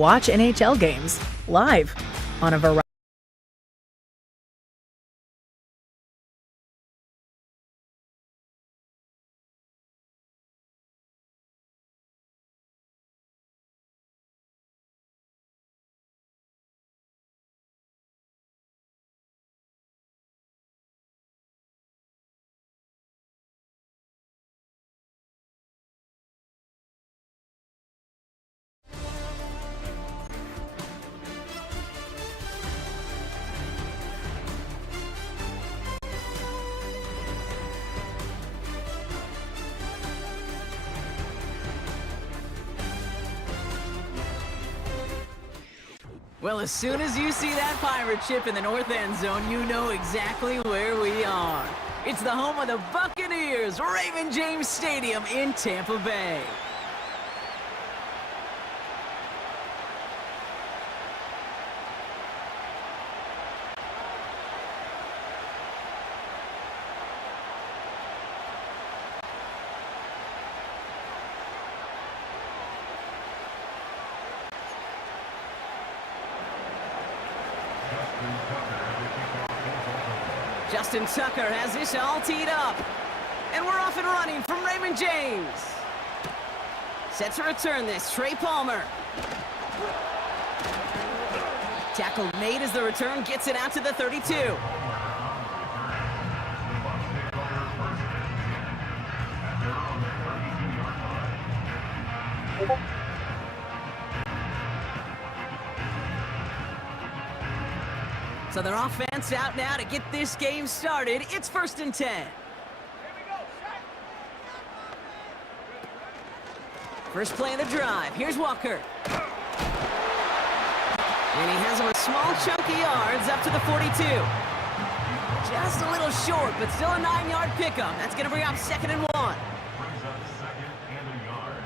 Watch NHL games live on a variety. Well, as soon as you see that pirate ship in the north end zone, you know exactly where we are. It's the home of the Buccaneers, Raymond James Stadium in Tampa Bay. Justin Tucker has this all teed up. And we're off and running from Raymond James. Set to return this, Trey Palmer. Tackle made as the return gets it out to the 32. So their offense out now to get this game started. It's 1st and 10. First play of the drive. Here's Walker. And he has him a small chunk of yards up to the 42. Just a little short, but still a 9-yard pickup. That's going to bring up 2nd and 1. Brings up 2nd and a yard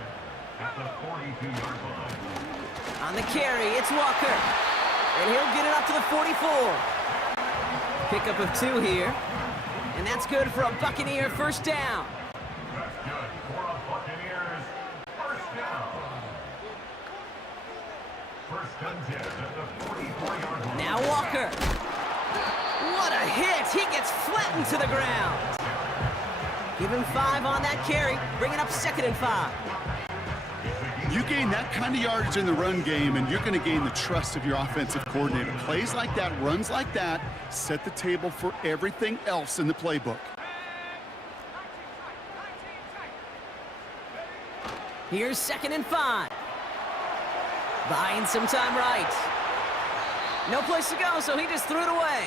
at the 42-yard line. On the carry, it's Walker. And he'll get it up to the 44. Pickup of 2 here. And that's good for a Buccaneer first down. That's good for a Buccaneers first down. 1st and 10 at the 44-yard line. Now Walker. What a hit. He gets flattened to the ground. Give him 5 on that carry. Bringing up 2nd and 5. You gain that kind of yardage in the run game, and you're going to gain the trust of your offensive coordinator. Plays like that, runs like that, set the table for everything else in the playbook. Here's 2nd and 5. Buying some time right. No place to go, so he just threw it away.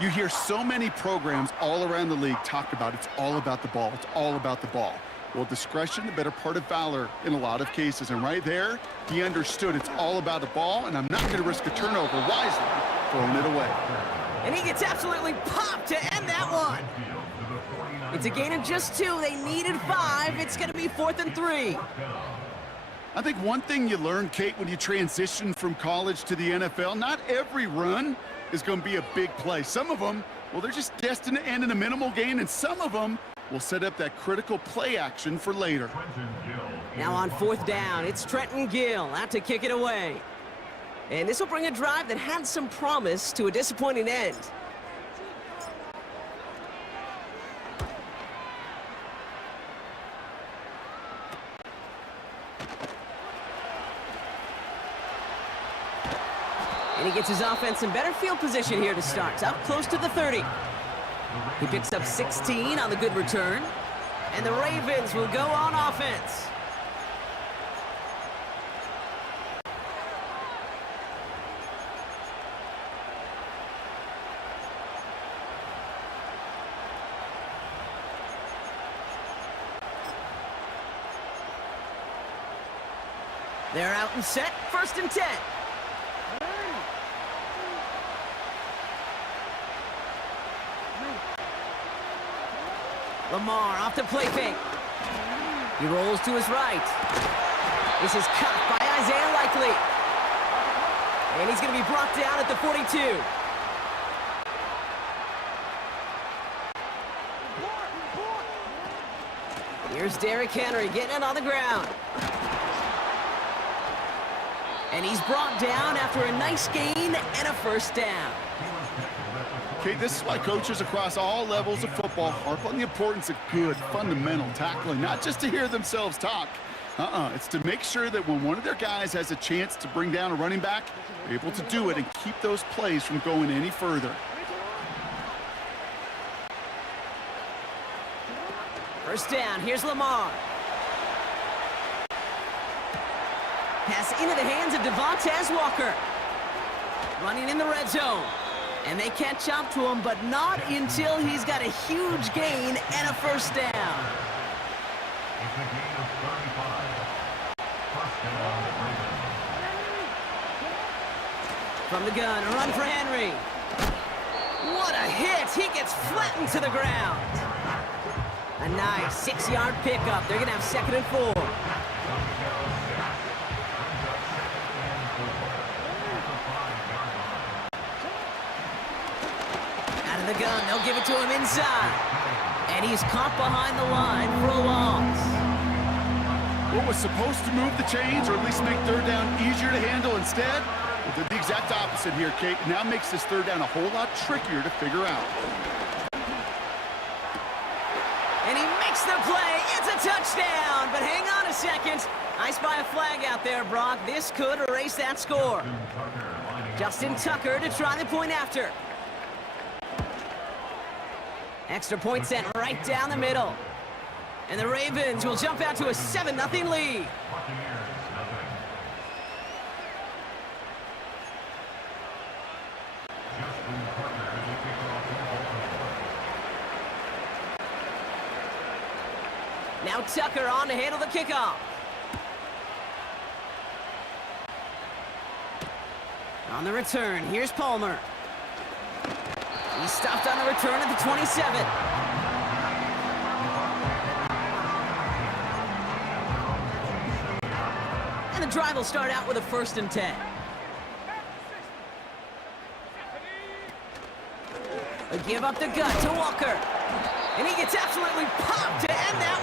You hear so many programs all around the league talk about it's all about the ball. It's all about the ball. Well, discretion, the better part of valor in a lot of cases. And right there, he understood it's all about the ball, and I'm not going to risk a turnover, wisely throwing it away. And he gets absolutely popped to end that one. It's a gain of just 2. They needed 5. It's going to be 4th and 3. I think one thing you learn, Kate, when you transition from college to the NFL, not every run is going to be a big play. Some of them, well, they're just destined to end in a minimal gain, and some of them will set up that critical play action for later. Now on 4th down, it's Trenton Gill out to kick it away. And this will bring a drive that had some promise to a disappointing end. And he gets his offense in better field position here to start. Up close to the 30. He picks up 16 on the good return. And the Ravens will go on offense. They're out and set. 1st and 10. Lamar off the play fake. He rolls to his right. This is cut by Isaiah Likely. And he's going to be brought down at the 42. Here's Derrick Henry getting it on the ground. And he's brought down after a nice gain and a first down. Okay, this is why coaches across all levels of football harp on the importance of good, fundamental tackling, not just to hear themselves talk. It's to make sure that when one of their guys has a chance to bring down a running back, they're able to do it and keep those plays from going any further. First down, here's Lamar. Pass into the hands of Devontae Walker. Running in the red zone. And they catch up to him, but not until he's got a huge gain and a first down. It's a gain of 35. First down, Ravens. From the gun, a run for Henry. What a hit! He gets flattened to the ground. A nice 6-yard pickup. They're going to have 2nd and 4. Out of the gun, they'll give it to him inside. And he's caught behind the line for a loss. What was supposed to move the chains, or at least make third down easier to handle instead? Well, did the exact opposite here, Kate. Now makes this third down a whole lot trickier to figure out. And he makes the play. It's a touchdown. But hang on a second. I spy a flag out there, Brock. This could erase that score. Justin Tucker to try the point after. Extra point sent right down the middle. And the Ravens will jump out to a 7-0 lead. Now Tucker on to handle the kickoff. On the return, here's Palmer. He stopped on the return at the 27. And the drive will start out with a 1st and 10. A give up the gut to Walker. And he gets absolutely popped to end that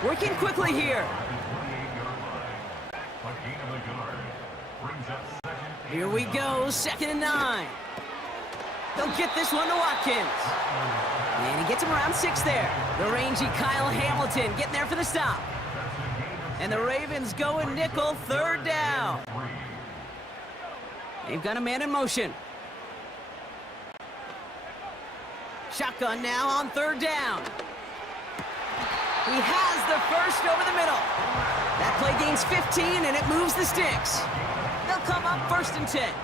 one. Working quickly here. Here we go, 2nd and 9. They'll get this one to Watkins. And he gets him around 6 there. The rangy Kyle Hamilton getting there for the stop. And the Ravens going nickel, 3rd down. They've got a man in motion. Shotgun now on 3rd down. He has the first over the middle. That play gains 15 and it moves the sticks. They'll come up 1st and 10.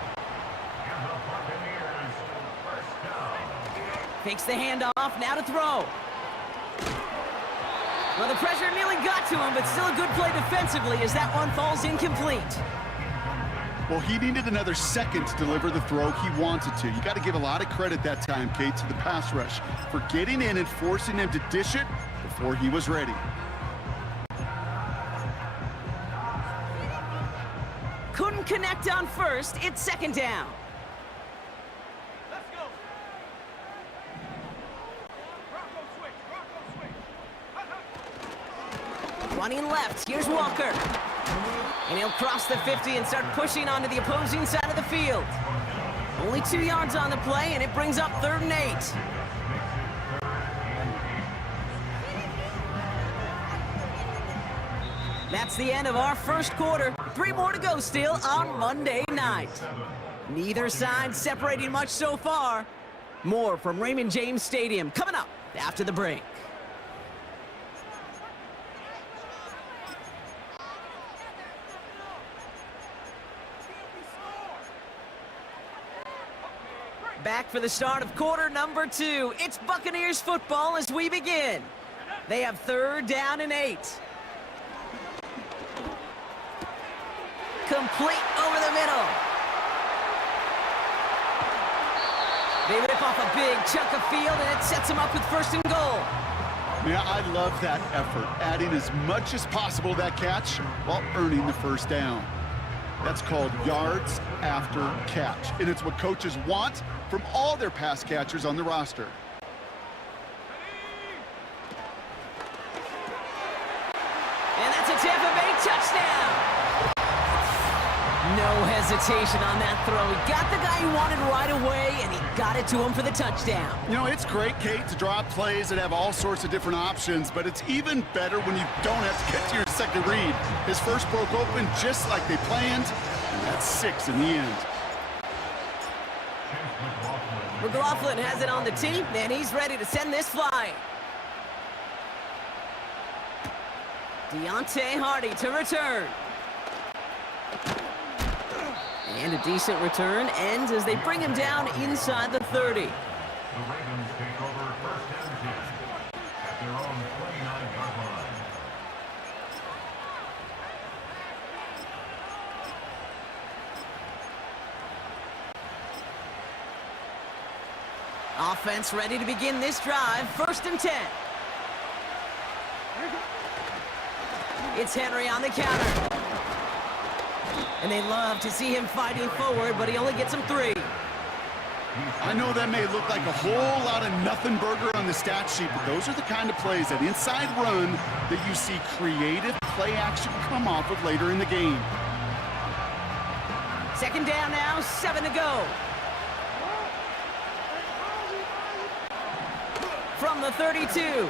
Takes the handoff, now to throw. Well, the pressure nearly got to him, but still a good play defensively as that one falls incomplete. Well, he needed another second to deliver the throw he wanted to. You got to give a lot of credit that time, Kate, to the pass rush for getting in and forcing him to dish it before he was ready. Couldn't connect on 1st, it's 2nd down. Running left, here's Walker. And he'll cross the 50 and start pushing onto the opposing side of the field. Only 2 yards on the play, and it brings up 3rd and 8. That's the end of our first quarter. 3 more to go still on Monday night. Neither side separating much so far. More from Raymond James Stadium coming up after the break. Back for the start of quarter number 2. It's Buccaneers football as we begin. They have 3rd down and 8. Complete over the middle. They rip off a big chunk of field, and it sets them up with 1st and goal. Yeah, I love that effort, adding as much as possible to that catch while earning the 1st down. That's called yards after catch, and it's what coaches want from all their pass catchers on the roster. And that's a Tampa Bay touchdown. No hesitation on that throw. He got the guy he wanted right away, and he got it to him for the touchdown. You know, it's great, Kate, to draw up plays that have all sorts of different options, but it's even better when you don't have to get to your second read. His first broke open just like they planned, and that's 6 in the end. McLaughlin has it on the tee, and he's ready to send this flying. Deontay Hardy to return. And a decent return ends as they bring him down inside the 30. The Ravens take over first and 10 at their own 29-yard line. Offense ready to begin this drive. First and 10. It's Henry on the counter. And they love to see him fighting forward, but he only gets him 3. I know that may look like a whole lot of nothing burger on the stat sheet, but those are the kind of plays, that inside run, that you see creative play action come off of later in the game. Second down now, 7 to go. From the 32.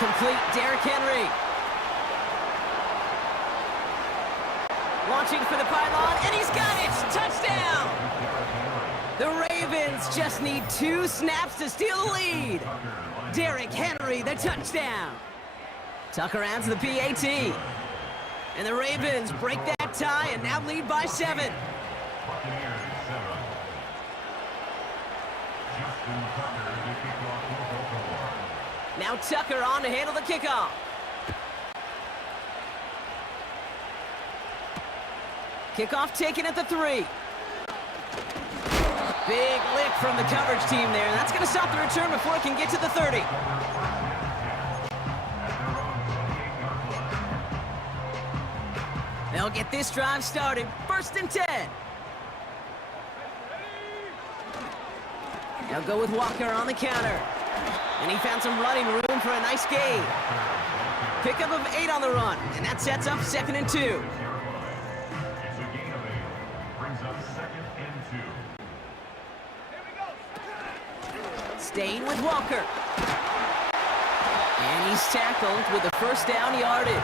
Complete Derrick Henry. Launching for the pylon, and he's got it! Touchdown! The Ravens just need 2 snaps to steal the lead. Derrick Henry, the touchdown. Tucker adds the PAT. And the Ravens break that tie and now lead by 7. Now Tucker on to handle the kickoff. Kickoff taken at the 3. Big lick from the coverage team there. That's going to stop the return before it can get to the 30. They'll get this drive started. First and 10. They'll go with Walker on the counter. And he found some running room for a nice gain. Pickup of 8 on the run. And that sets up 2nd and 2. It's a gain of 8. Brings up 2nd and 2. Staying with Walker. And he's tackled with the first down yardage.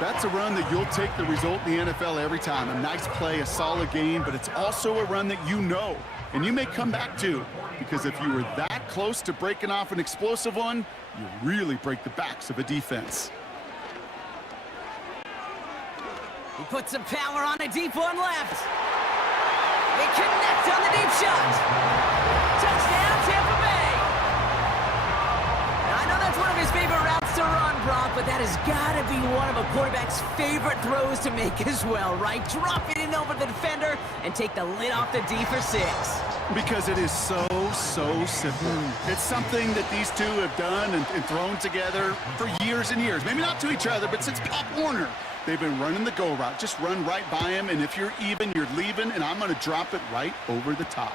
That's a run that you'll take the result in the NFL every time. A nice play, a solid game, but it's also a run that you know, and you may come back to, because if you were that close to breaking off an explosive one, you really break the backs of a defense. He puts some power on a deep one left. They connect on the deep shot. Touchdown, Tampa Bay. Now, I know that's one of his favorite routes to run, Brock, but that has got to be one of a quarterback's favorite throws to make as well, right? Drop it in over the defender and take the lid off the D for 6. Because it is so simple. It's something that these two have done and thrown together for years and years. Maybe not to each other, but since Pop Warner. They've been running the go route. Just run right by him, and if you're even, you're leaving, and I'm going to drop it right over the top.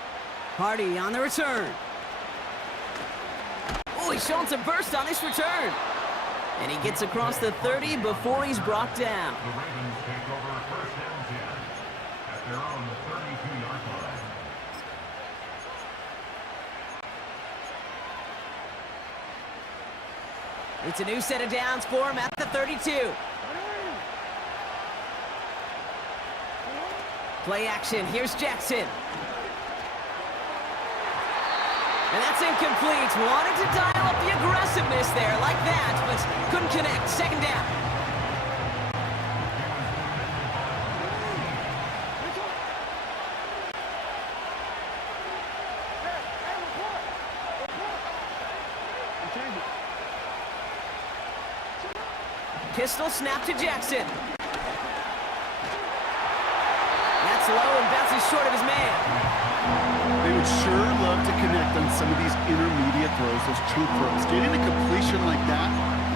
Hardy on the return. Oh, he's showing some burst on this return. And he gets across the 30 before he's brought down. The Ravens take over first and 10 at their own 32-yard line. It's a new set of downs for him at the 32. Play action, here's Jackson. And that's incomplete. Wanted to dial up the aggressiveness there like that, but couldn't connect. Second down. Pistol snap to Jackson. That's low and bounces short of his man. They would sure love to connect on some of these intermediate throws, those true throws. Getting a completion like that,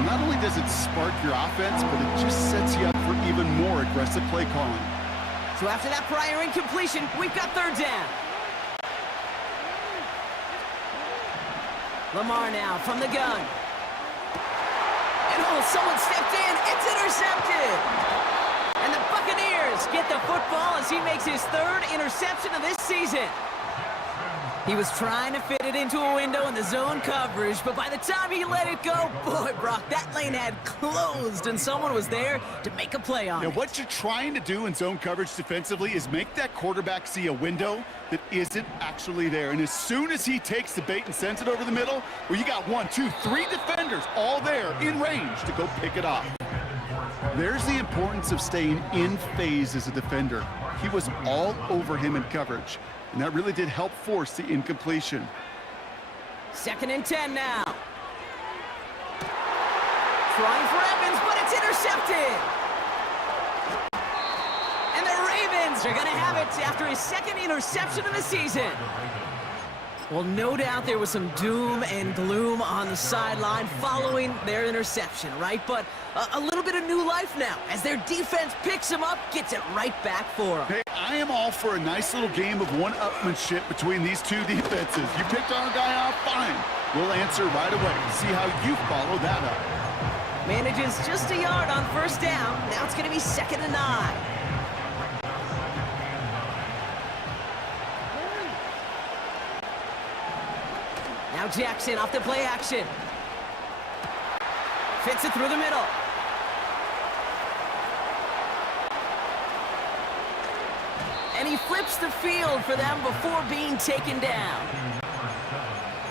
not only does it spark your offense, but it just sets you up for even more aggressive play calling. So after that prior incompletion, we've got third down. Lamar now from the gun. And And oh, someone stepped in. It's intercepted. And the Buccaneers get the football as he makes his third interception of this season. He was trying to fit it into a window in the zone coverage, but by the time he let it go, boy, Brock, that lane had closed, and someone was there to make a play on it. What you're trying to do in zone coverage defensively is make that quarterback see a window that isn't actually there. And as soon as he takes the bait and sends it over the middle, well, you got 1, 2, 3 defenders all there in range to go pick it off. There's the importance of staying in phase as a defender. He was all over him in coverage, and that really did help force the incompletion. 2nd and 10 now. Trying for Evans, but it's intercepted. And the Ravens are going to have it after his 2nd interception of the season. Well, no doubt there was some doom and gloom on the sideline following their interception, right? But a little bit of new life now as their defense picks him up, gets it right back for them. Hey, I am all for a nice little game of one-upmanship between these two defenses. You picked our guy off, fine. We'll answer right away. See how you follow that up. Manages just a yard on 1st down. Now it's going to be 2nd and 9. Now Jackson off the play action. Fits it through the middle. And he flips the field for them before being taken down.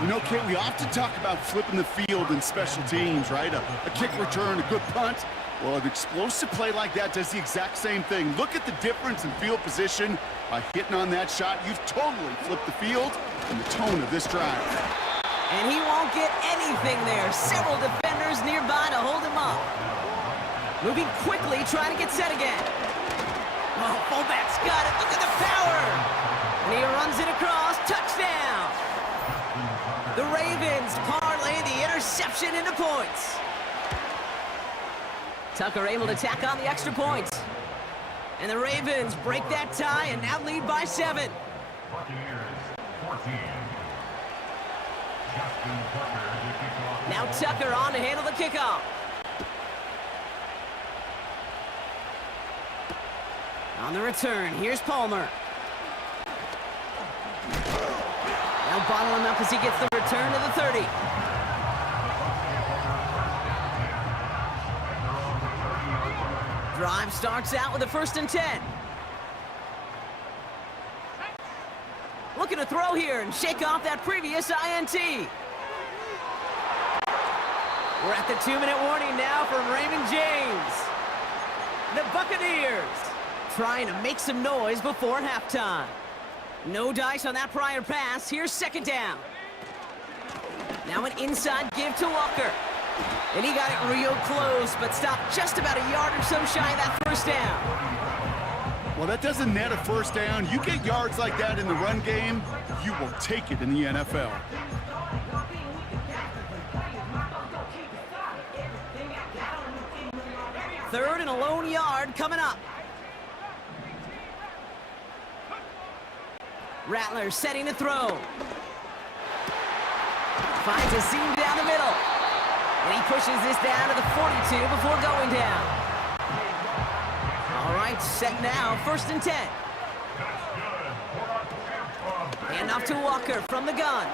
You know, Kate, we often talk about flipping the field in special teams, right? A kick return, a good punt. Well, an explosive play like that does the exact same thing. Look at the difference in field position. By hitting on that shot, you've totally flipped the field and the tone of this drive. And he won't get anything there. Several defenders nearby to hold him up. Moving quickly, trying to get set again. Oh, fullback's got it. Look at the power. And he runs it across. Touchdown. The Ravens parlay the interception into points. Tucker able to tack on the extra points. And the Ravens break that tie and now lead by 7. Buccaneers 14. Now Tucker on to handle the kickoff. On the return, here's Palmer. Now bottle him up as he gets the return to the 30. Drive starts out with a 1st and 10. Looking to throw here and shake off that previous INT. We're at the 2-minute warning now from Raymond James. The Buccaneers trying to make some noise before halftime. No dice on that prior pass. Here's 2nd down. Now an inside give to Walker. And he got it real close, but stopped just about a yard or so shy of that 1st down. Well, that doesn't net a 1st down. You get yards like that in the run game, you will take it in the NFL. Third and a lone yard coming up. Rattler setting to throw. Finds a seam down the middle. And he pushes this down to the 42 before going down. All right, set now, 1st and 10. Hand off to Walker from the gun.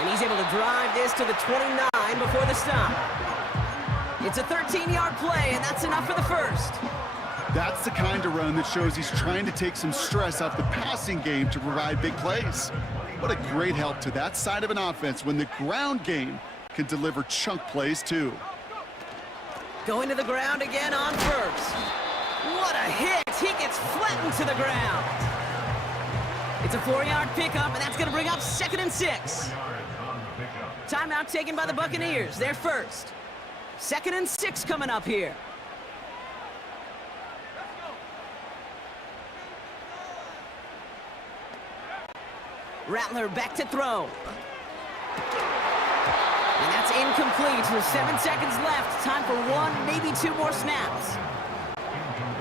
And he's able to drive this to the 29 before the stop. It's a 13-yard play, and that's enough for the 1st. That's the kind of run that shows he's trying to take some stress off the passing game to provide big plays. What a great help to that side of an offense when the ground game can deliver chunk plays too. Going to the ground again on 1st. What a hit! He gets flattened to the ground. It's a 4-yard pickup, and that's going to bring up 2nd and 6. Timeout taken by the Buccaneers. They're 1st. 2nd and 6 coming up here. Rattler back to throw. And that's incomplete with 7 seconds left. Time for 1, maybe 2 more snaps.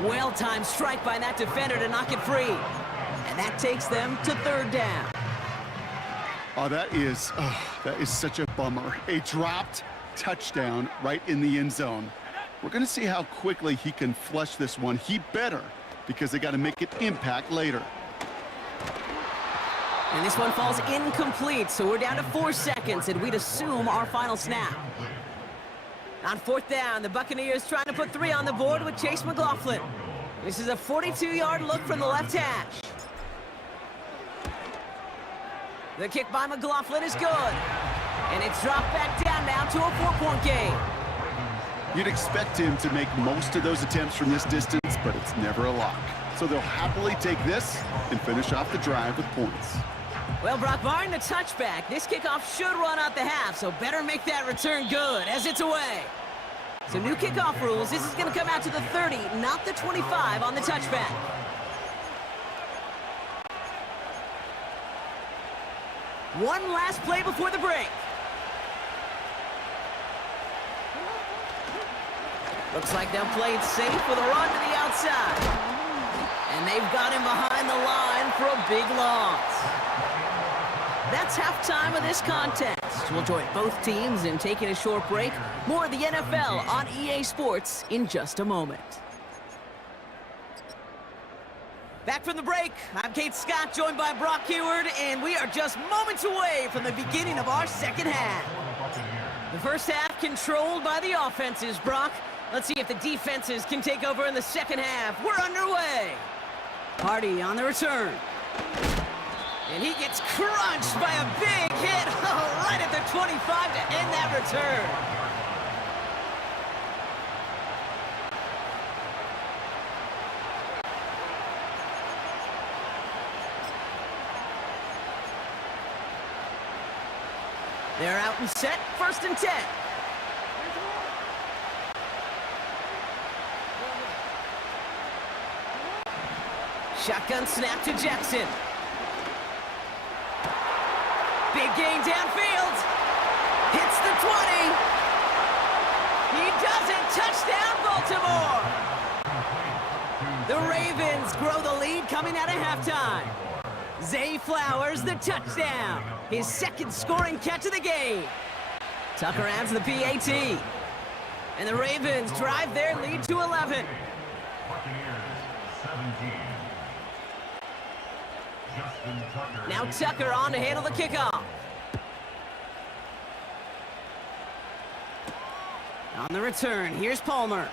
Well-timed strike by that defender to knock it free. And that takes them to 3rd down. Oh, that is such a bummer. A dropped touchdown right in the end zone. We're going to see how quickly he can flush this one. He better, because they got to make it impact later. And this one falls incomplete, so we're down to 4 seconds, and we'd assume our final snap. On 4th down, the Buccaneers trying to put 3 on the board with Chase McLaughlin. This is a 42-yard look from the left hash. The kick by McLaughlin is good. And it's dropped back down now to a 4-point game. You'd expect him to make most of those attempts from this distance, but it's never a lock. So they'll happily take this and finish off the drive with points. Well, Brock, barring the touchback, this kickoff should run out the half, so better make that return good as it's away. So new kickoff rules, this is going to come out to the 30, not the 25 on the touchback. One last play before the break. Looks like they'll play it safe with a run to the outside. And they've got him behind the line for a big loss. That's halftime of this contest. We'll join both teams in taking a short break. More of the NFL on EA Sports in just a moment. Back from the break, I'm Kate Scott, joined by Brock Heward, and we are just moments away from the beginning of our second half. The first half controlled by the offenses, Brock. Let's see if the defenses can take over in the second half. We're underway. Hardy on the return. And he gets crunched by a big hit right at the 25 to end that return. They're out and set, 1st and 10. Shotgun snap to Jackson. Big gain downfield. Hits the 20. He doesn't. Touchdown, Baltimore. The Ravens grow the lead coming out of halftime. Zay Flowers, the touchdown. His 2nd scoring catch of the game. Tucker adds the PAT. And the Ravens drive their lead to 11. Now Tucker on to handle the kickoff. On the return, here's Palmer.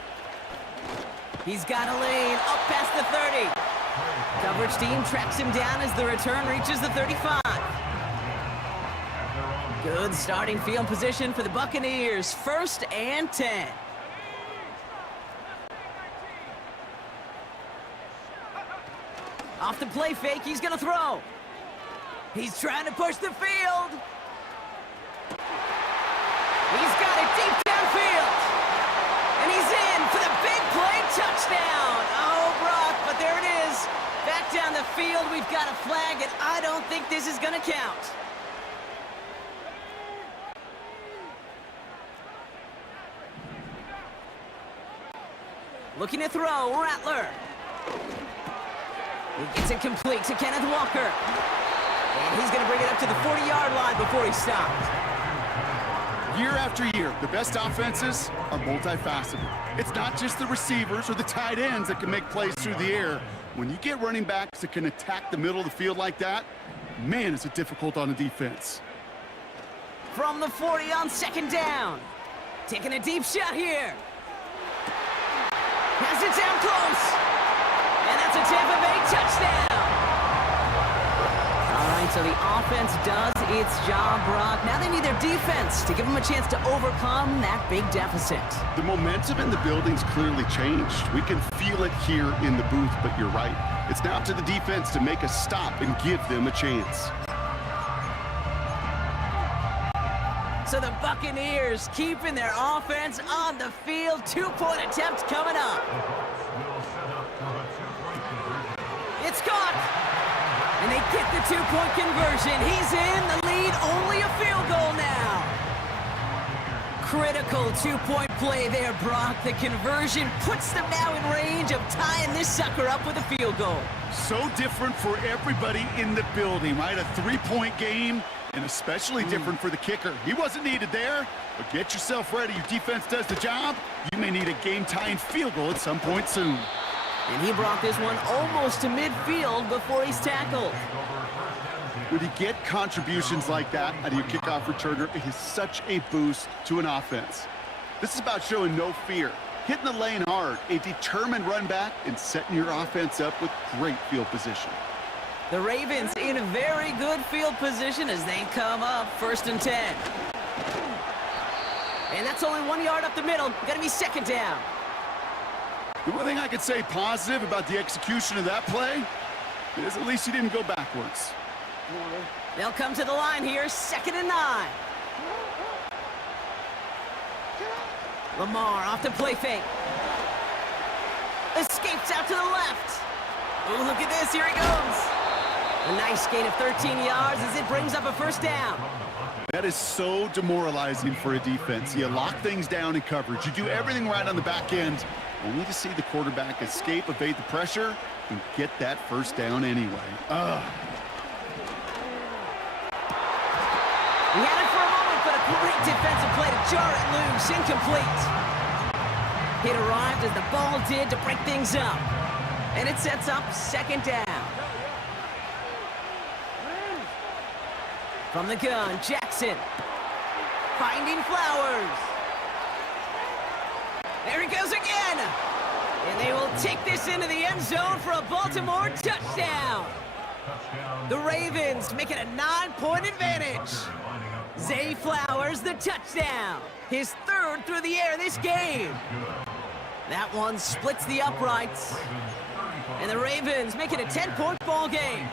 He's got a lane up past the 30. Coverage team tracks him down as the return reaches the 35. Good starting field position for the Buccaneers. 1st and 10. Off the play fake, he's gonna throw. He's trying to push the field. He's got it deep downfield. And he's in for the big play touchdown. Oh, Brock, but there it is. Back down the field, we've got a flag, and I don't think this is gonna count. Looking to throw, Rattler. He gets it complete to Kenneth Walker. And he's going to bring it up to the 40-yard line before he stops. Year after year, the best offenses are multifaceted. It's not just the receivers or the tight ends that can make plays through the air. When you get running backs that can attack the middle of the field like that, man, is it difficult on a defense. From the 40 on 2nd down. Taking a deep shot here. Has it down close. And that's a Tampa Bay touchdown. All right, so the offense does its job, Brock. Now they need their defense to give them a chance to overcome that big deficit. The momentum in the building's clearly changed. We can feel it here in the booth, but you're right. It's now up to the defense to make a stop and give them a chance. So the Buccaneers keeping their offense on the field. 2-point attempt coming up. It's caught. And they get the 2-point conversion. He's in the lead, only a field goal now. Critical 2-point play there, Brock. The conversion puts them now in range of tying this sucker up with a field goal. So different for everybody in the building, right? A 3-point game And especially different for the kicker. He wasn't needed there, but get yourself ready. Your defense does the job. You may need a game-tying field goal at some point soon. And he brought this one almost to midfield before he's tackled. When you get contributions like that out of your kickoff returner, it is such a boost to an offense. This is about showing no fear, hitting the lane hard, a determined run back, and setting your offense up with great field position. The Ravens in a very good field position as they come up 1st and 10. And that's only 1 yard up the middle. Gonna be 2nd down. The one thing I could say positive about the execution of that play is at least he didn't go backwards. They'll come to the line here, 2nd and 9. Lamar off the play fake. Escapes out to the left. Oh, look at this, here he goes. A nice gain of 13 yards as it brings up a 1st down. That is so demoralizing for a defense. You lock things down in coverage. You do everything right on the back end, only to see the quarterback escape, evade the pressure, and get that 1st down anyway. He had it for a moment, but a great defensive play to jar it loose. Incomplete. It arrived as the ball did to break things up. And it sets up 2nd down. From the gun, Jackson. Finding Flowers. There he goes again. And they will take this into the end zone for a Baltimore touchdown. The Ravens make it a 9-point advantage. Zay Flowers, the touchdown. His 3rd through the air this game. That one splits the uprights. And the Ravens make it a 10-point ball game.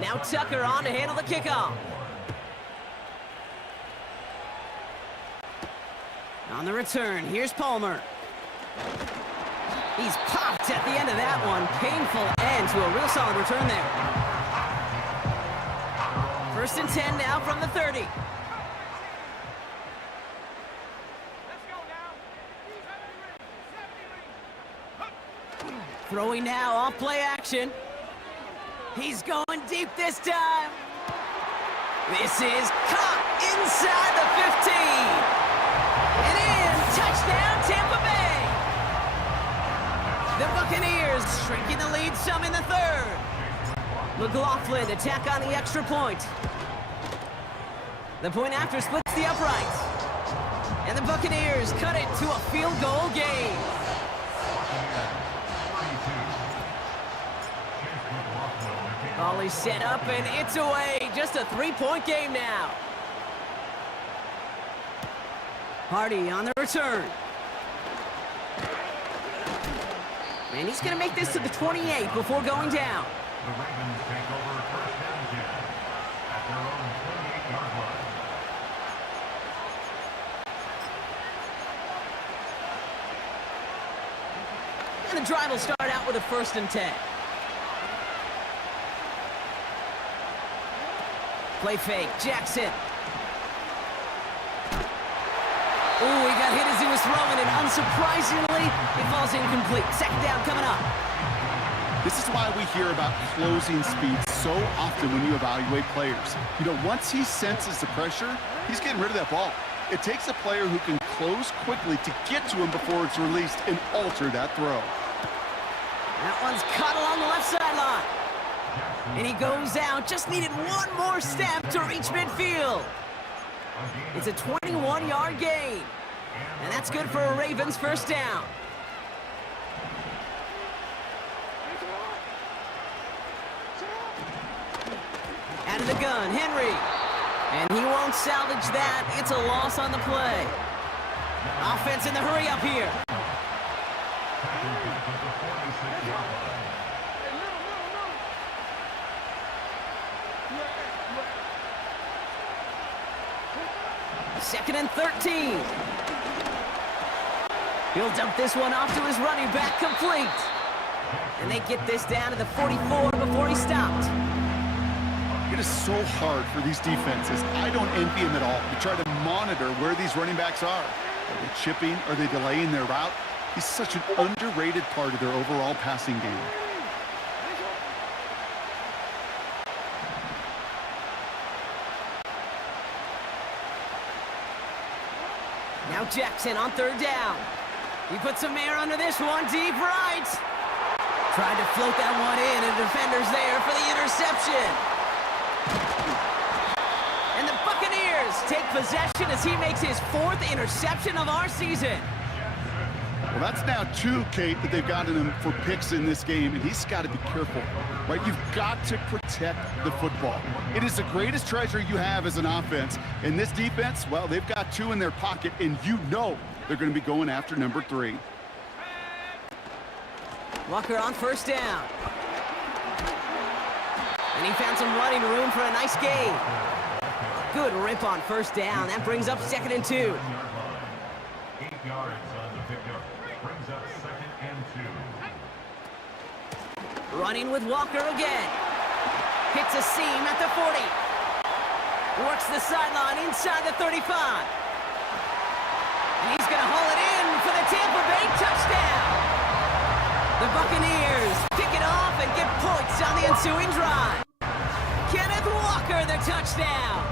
Now Tucker on to handle the kickoff. On the return, here's Palmer. He's popped at the end of that one. Painful end to a real solid return there. 1st and 10 now from the 30. Throwing now off play action. He's going deep this time. This is caught inside the 15. And in, touchdown Tampa Bay. The Buccaneers shrinking the lead some in the 3rd. McLaughlin attack on the extra point. The point after splits the uprights. And the Buccaneers cut it to a field goal game. Volley set up and it's away. Just a 3-point game now. Hardy on the return. And he's going to make this to the 28 before going down. The Ravens take over 1st and 10 at their own 28-yard line. And the drive will start out with a 1st and 10. Play fake, Jackson. Ooh, he got hit as he was throwing it. Unsurprisingly, it falls incomplete. 2nd down coming up. This is why we hear about closing speed so often when you evaluate players. You know, once he senses the pressure, he's getting rid of that ball. It takes a player who can close quickly to get to him before it's released and alter that throw. That one's caught along the left sideline. And he goes out, just needed one more step to reach midfield. It's a 21-yard gain. And that's good for a Ravens 1st down. Out of the gun, Henry. And he won't salvage that. It's a loss on the play. Offense in the hurry up here. Second and 13. He'll dump this one off to his running back, complete. And they get this down to the 44 before he stopped. It is so hard for these defenses. I don't envy them at all. You try to monitor where these running backs are. Are they chipping? Are they delaying their route? He's such an underrated part of their overall passing game. Now Jackson on third down. He puts some air under this one, deep right. Tried to float that one in, and the defender's there for the interception. And the Buccaneers take possession as he makes his 4th interception of our season. Well, that's now 2, Kate, that they've gotten him for picks in this game, and he's got to be careful, right? You've got to protect the football. It is the greatest treasure you have as an offense. And this defense, well, they've got 2 in their pocket, and you know they're going to be going after number 3. Walker on first down. And he found some running room for a nice gain. Good rip on first down. That brings up 2nd and 2. 8 yards on the pickup. Brings up 2nd and 2. Running with Walker again. Hits a seam at the 40. Works the sideline inside the 35. And he's going to haul it in for the Tampa Bay touchdown. The Buccaneers pick it off and get points on the ensuing drive. Kenneth Walker, the touchdown.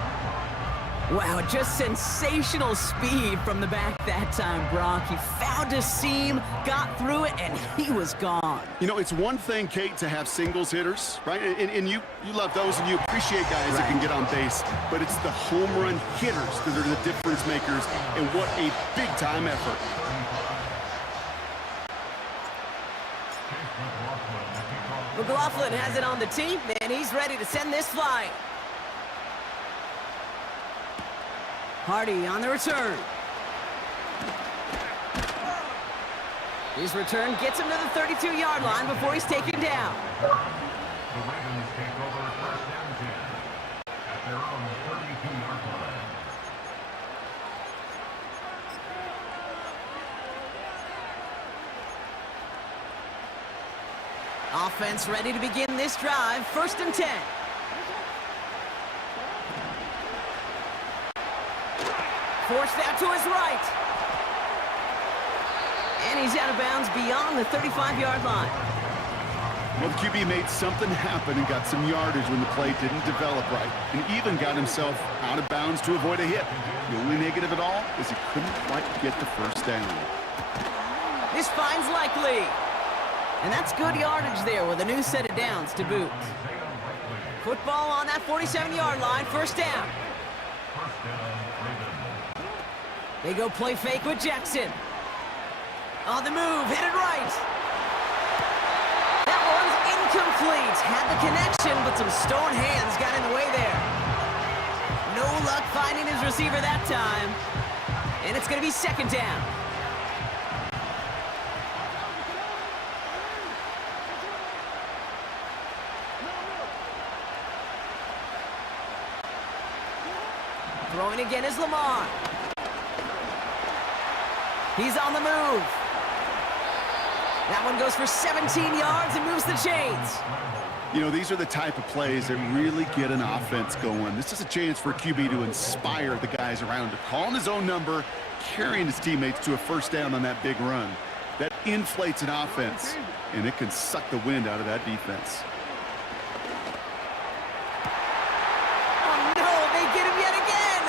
Wow, just sensational speed from the back that time, Brock. He found a seam, got through it, and he was gone. You know, it's one thing, Kate, to have singles hitters, right? And you love those, and you appreciate guys that can get on base. But it's the home run hitters that are the difference makers, and what a big-time effort. McLaughlin has it on the tee, and he's ready to send this flight. Hardy on the return. His return gets him to the 32-yard line before he's taken down. The Ravens take over 1st and 10 at their own 32-yard line. Offense ready to begin this drive. 1st and 10. Forced out to his right. And he's out of bounds beyond the 35-yard line. Well, the QB made something happen and got some yardage when the play didn't develop right, and even got himself out of bounds to avoid a hit. The only negative at all is he couldn't quite get the first down. This finds Likely. And that's good yardage there with a new set of downs to boot. Football on that 47-yard line, 1st down. They go play fake with Jackson. On the move, hit it right. That one's incomplete. Had the connection, but some stone hands got in the way there. No luck finding his receiver that time. And it's going to be 2nd down. Throwing again is Lamar. He's on the move. That one goes for 17 yards and moves the chains. You know, these are the type of plays that really get an offense going. This is a chance for a QB to inspire the guys around him. Calling his own number, carrying his teammates to a 1st down on that big run. That inflates an offense, and it can suck the wind out of that defense. Oh, no, they get him yet again.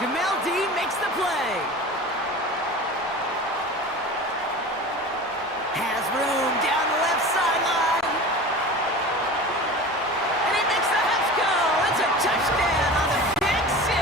Jamel Dean makes the play. Has room down the left sideline. And he makes the Huffs go. It's a touchdown on the pick 6.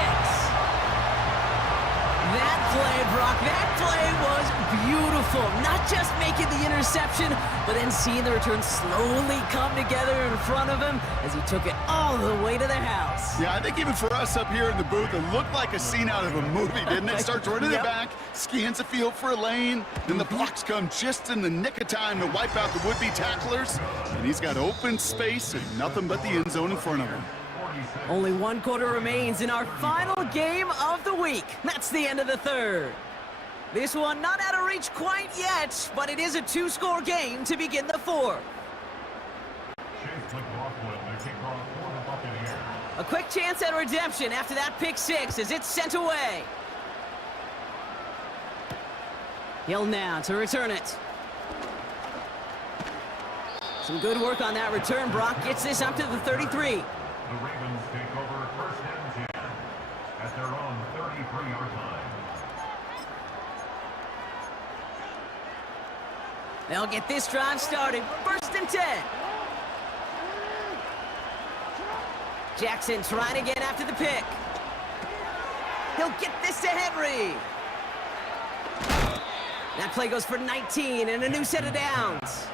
That play, Brock, that play was beautiful. Not just making the interception, but then seeing the return slowly come together in front of him as he took it all the way to the house. Yeah, I think even for us up here in the booth, it looked like a scene out of a movie, didn't it? Starts running it back, scans the field for a lane, then the blocks come just in the nick of time to wipe out the would-be tacklers, and he's got open space and nothing but the end zone in front of him. Only 1 quarter remains in our final game of the week. That's the end of the 3rd. This one not out of reach quite yet, but it is a 2-score game to begin the 4th. A quick chance at redemption after that pick 6 as it's sent away. Hill now to return it. Some good work on that return. Brock gets this up to the 33. The Ravens take over 1st and 10 at their own 33-yard line. They'll get this drive started. 1st and 10. Jackson trying again after the pick. He'll get this to Henry. That play goes for 19 and a new set of downs.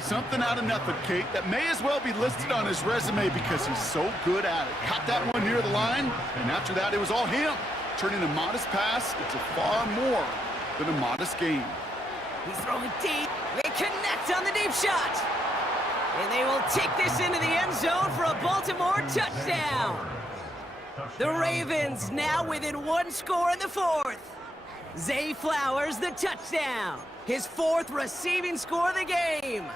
Something out of nothing, Kate, that may as well be listed on his resume because he's so good at it. Caught that one near the line, and after that, it was all him. Turning a modest pass into far more than a modest game. He's throwing deep. They connect on the deep shot. And they will take this into the end zone for a Baltimore touchdown. The Ravens now within 1 score in the 4th. Zay Flowers the touchdown. His 4th receiving score of the game.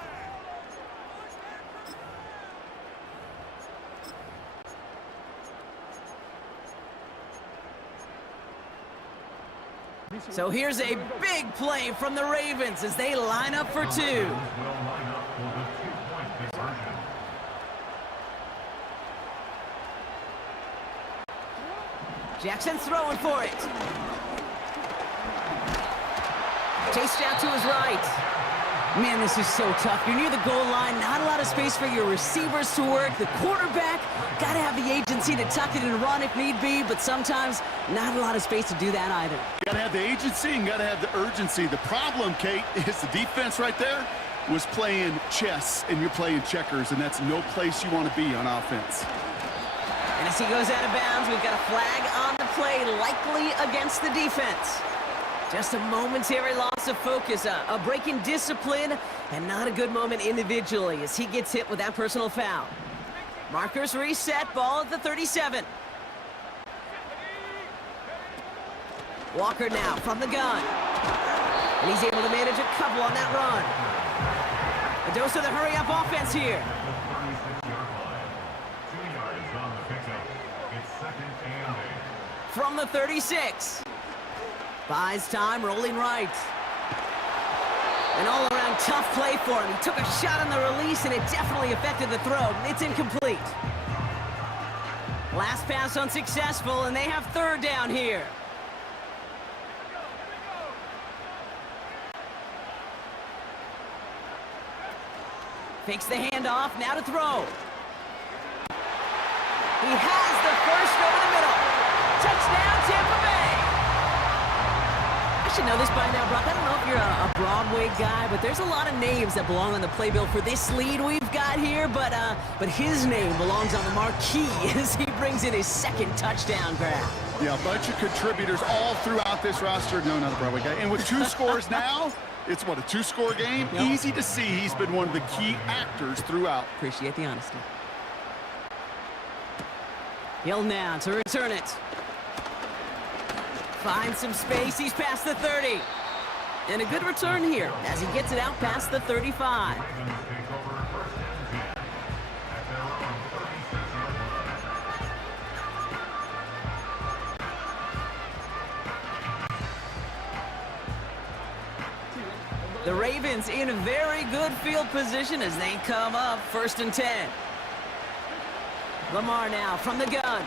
So here's a big play from the Ravens as they line up for 2. Jackson throwing for it. Chased out to his right. Man, this is so tough. You're near the goal line, not a lot of space for your receivers to work. The quarterback, got to have the agency to tuck it and run if need be, but sometimes not a lot of space to do that either. Got to have the agency and got to have the urgency. The problem, Kate, is the defense right there was playing chess, and you're playing checkers, and that's no place you want to be on offense. And as he goes out of bounds, we've got a flag on the play, likely against the defense. Just a momentary loss of focus, a break in discipline, and not a good moment individually as he gets hit with that personal foul. Markers reset, ball at the 37. Walker now from the gun. And he's able to manage a couple on that run. A dose of the hurry-up offense here. From the 36. Buys time, rolling right. An all-around tough play for him. He took a shot on the release, and it definitely affected the throw. It's incomplete. Last pass unsuccessful, and they have 3rd down here. Fakes the handoff, now to throw. He has the first over the middle. Touchdown, Tampa Bay. I should know this by now, Brock. I don't know if you're a Broadway guy, but there's a lot of names that belong on the playbill for this lead we've got here, but his name belongs on the marquee as he brings in his 2nd touchdown grab. Yeah, a bunch of contributors all throughout this roster. No, not a Broadway guy. And with 2 scores now, it's what, a 2-score game? Yep. Easy to see he's been one of the key actors throughout. Appreciate the honesty. Hill now to return it. Finds some space, he's past the 30. And a good return here as he gets it out past the 35. The Ravens in a very good field position as they come up 1st and 10. Lamar now from the gun.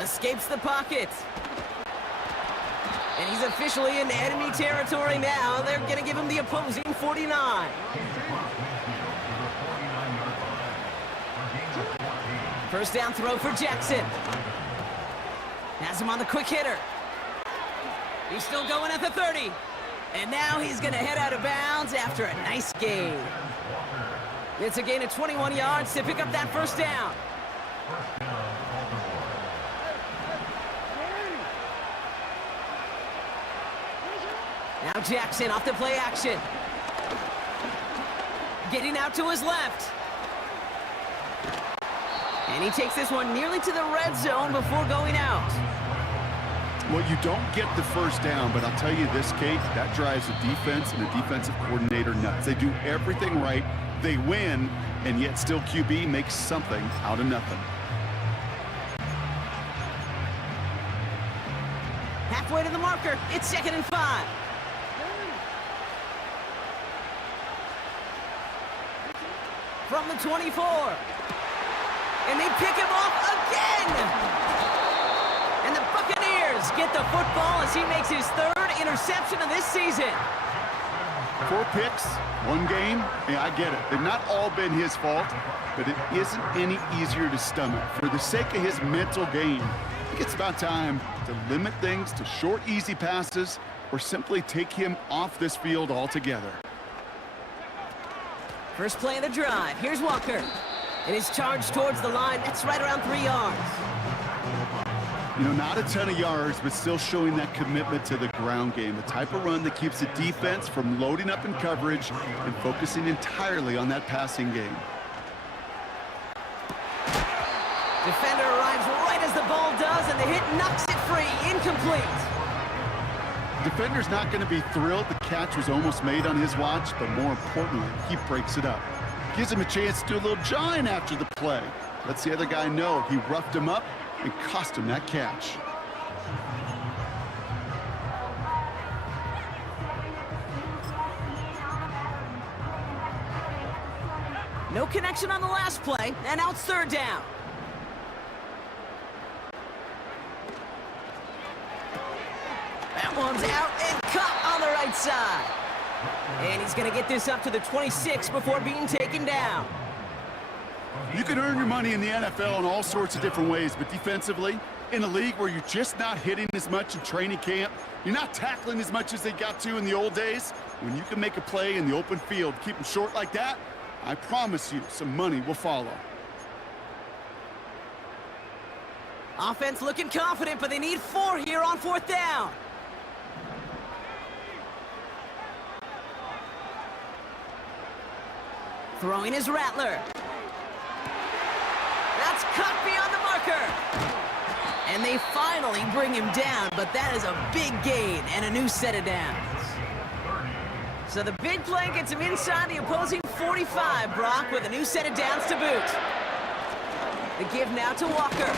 Escapes the pocket. And he's officially in enemy territory now. They're going to give him the opposing 49. First down throw for Jackson. Has him on the quick hitter. He's still going at the 30. And now he's going to head out of bounds after a nice gain. It's a gain of 21 yards to pick up that first down. Now Jackson off the play action. Getting out to his left. And he takes this one nearly to the red zone before going out. Well, you don't get the first down, but I'll tell you this, Kate, that drives the defense and the defensive coordinator nuts. They do everything right. They win, and yet still QB makes something out of nothing. Halfway to the marker. It's 2nd and 5. From the 24. And they pick him off again. And the Buccaneers get the football as he makes his 3rd interception of this season. 4 picks, 1 game. Yeah, I get it. They've not all been his fault, but it isn't any easier to stomach. For the sake of his mental game, I think it's about time to limit things to short, easy passes or simply take him off this field altogether. First play of the drive. Here's Walker. And his charge towards the line. That's right around 3 yards. You know, not a ton of yards, but still showing that commitment to the ground game. The type of run that keeps the defense from loading up in coverage and focusing entirely on that passing game. Defender arrives right as the ball does, and the hit knocks it free. Incomplete. Defender's not going to be thrilled the catch was almost made on his watch, but more importantly, he breaks it up. Gives him a chance to do a little jawing after the play. Lets the other guy know he roughed him up and cost him that catch. No connection on the last play, and now it's 3rd down. That one's out and caught on the right side. And he's going to get this up to the 26 before being taken down. You can earn your money in the NFL in all sorts of different ways, but defensively, in a league where you're just not hitting as much in training camp, you're not tackling as much as they got to in the old days, when you can make a play in the open field, keep them short like that, I promise you some money will follow. Offense looking confident, but they need 4 here on 4th down. Throwing is Rattler. That's cut beyond the marker. And they finally bring him down, but that is a big gain and a new set of downs. So the big play gets him inside the opposing 45, Brock, with a new set of downs to boot. The give now to Walker.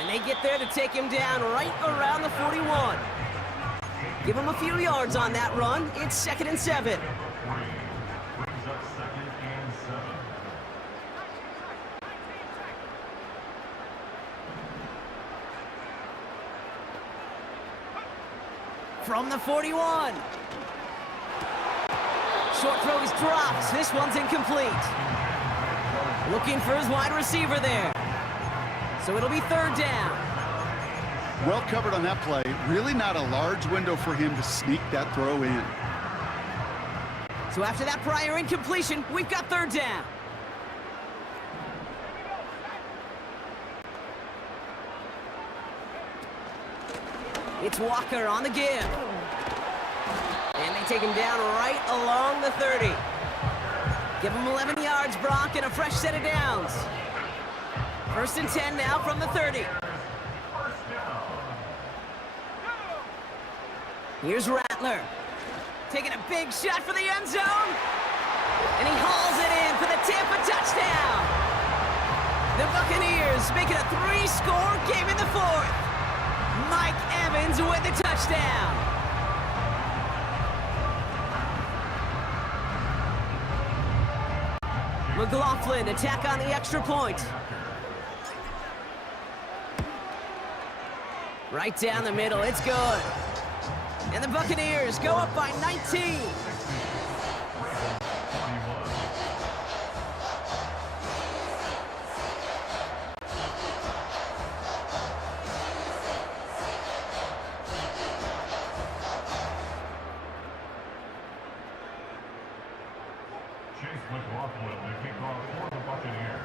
And they get there to take him down right around the 41. Give him a few yards on that run. It's 2nd and 7. Brings up 2nd and 7. From the 41. Short throw is dropped. This one's incomplete. Looking for his wide receiver there. So it'll be 3rd down. Well covered on that play. Really not a large window for him to sneak that throw in. So after that prior incompletion, we've got 3rd down. It's Walker on the give. And they take him down right along the 30. Give him 11 yards, Brock, and a fresh set of downs. 1st and 10 now from the 30. Here's Rattler. Taking a big shot for the end zone. And he hauls it in for the Tampa touchdown. The Buccaneers make it a 3-score game in the 4th. Mike Evans with the touchdown. McLaughlin attack on the extra point. Right down the middle, it's good. And the Buccaneers go up by 19. Chase McLaughlin, the kickoff for the Buccaneers.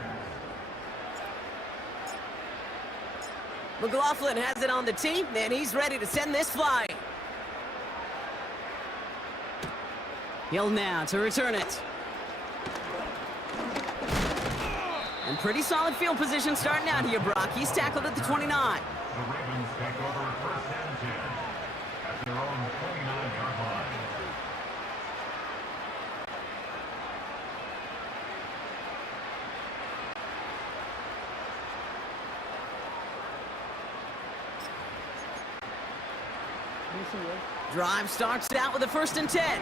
McLaughlin has it on the tee, and he's ready to send this flying. Hill now to return it. And pretty solid field position starting out here, Brock. He's tackled at the 29. The Ravens take over 1st and 10 at their own 29-yard line. Drive starts out with a 1st and 10.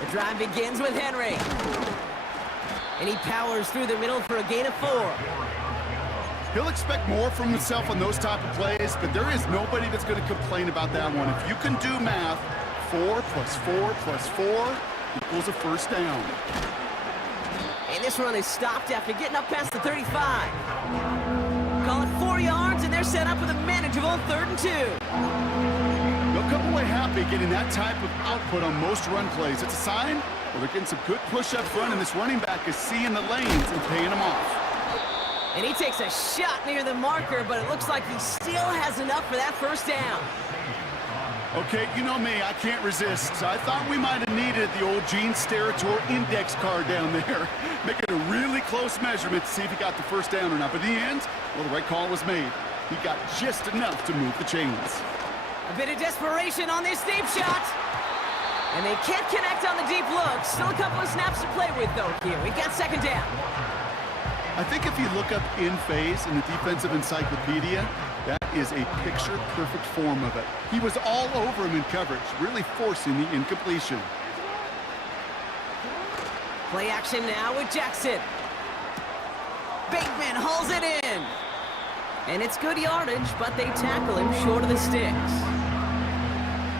The drive begins with Henry. And he powers through the middle for a gain of 4. He'll expect more from himself on those type of plays, but there is nobody that's going to complain about that one. If you can do math, 4 plus 4 plus 4 equals a first down. And this run is stopped after getting up past the 35. Call it 4 yards, and they're set up with a manageable 3rd and 2. They'll come away happy getting that type of output on most run plays. It's a sign, well, they're getting some good push up front, and this running back is seeing the lanes and paying them off. And he takes a shot near the marker, but it looks like he still has enough for that first down. Okay, you know me, I can't resist. I thought we might have needed the old Gene Steratore index card down there. Making a really close measurement to see if he got the first down or not. But in the end, well, the right call was made. He got just enough to move the chains. A bit of desperation on this deep shot. And they can't connect on the deep look. Still a couple of snaps to play with, though, here. We've got 2nd down. I think if you look up in phase in the defensive encyclopedia, that is a picture-perfect form of it. He was all over him in coverage, really forcing the incompletion. Play action now with Jackson. Bateman hauls it in. And it's good yardage, but they tackle him short of the sticks.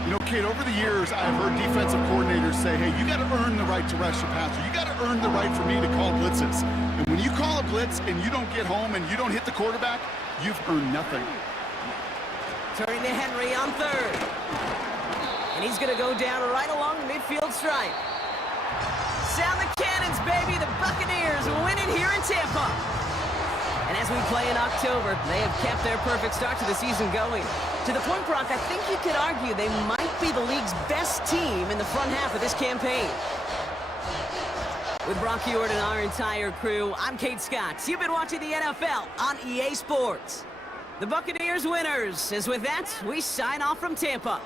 You know, Kate, over the years, I've heard defensive coordinators say, hey, you got to earn the right to rush your passer. You got to earn the right for me to call blitzes. And when you call a blitz and you don't get home and you don't hit the quarterback, you've earned nothing. Turning to Henry on 3rd. And he's going to go down right along the midfield stripe. Sound the cannons, baby. The Buccaneers win it here in Tampa. And as we play in October, they have kept their perfect start to the season going. To the point, Brock, I think you could argue they might be the league's best team in the front half of this campaign. With Brock Ewart and our entire crew, I'm Kate Scott. You've been watching the NFL on EA Sports. The Buccaneers winners, as with that, we sign off from Tampa.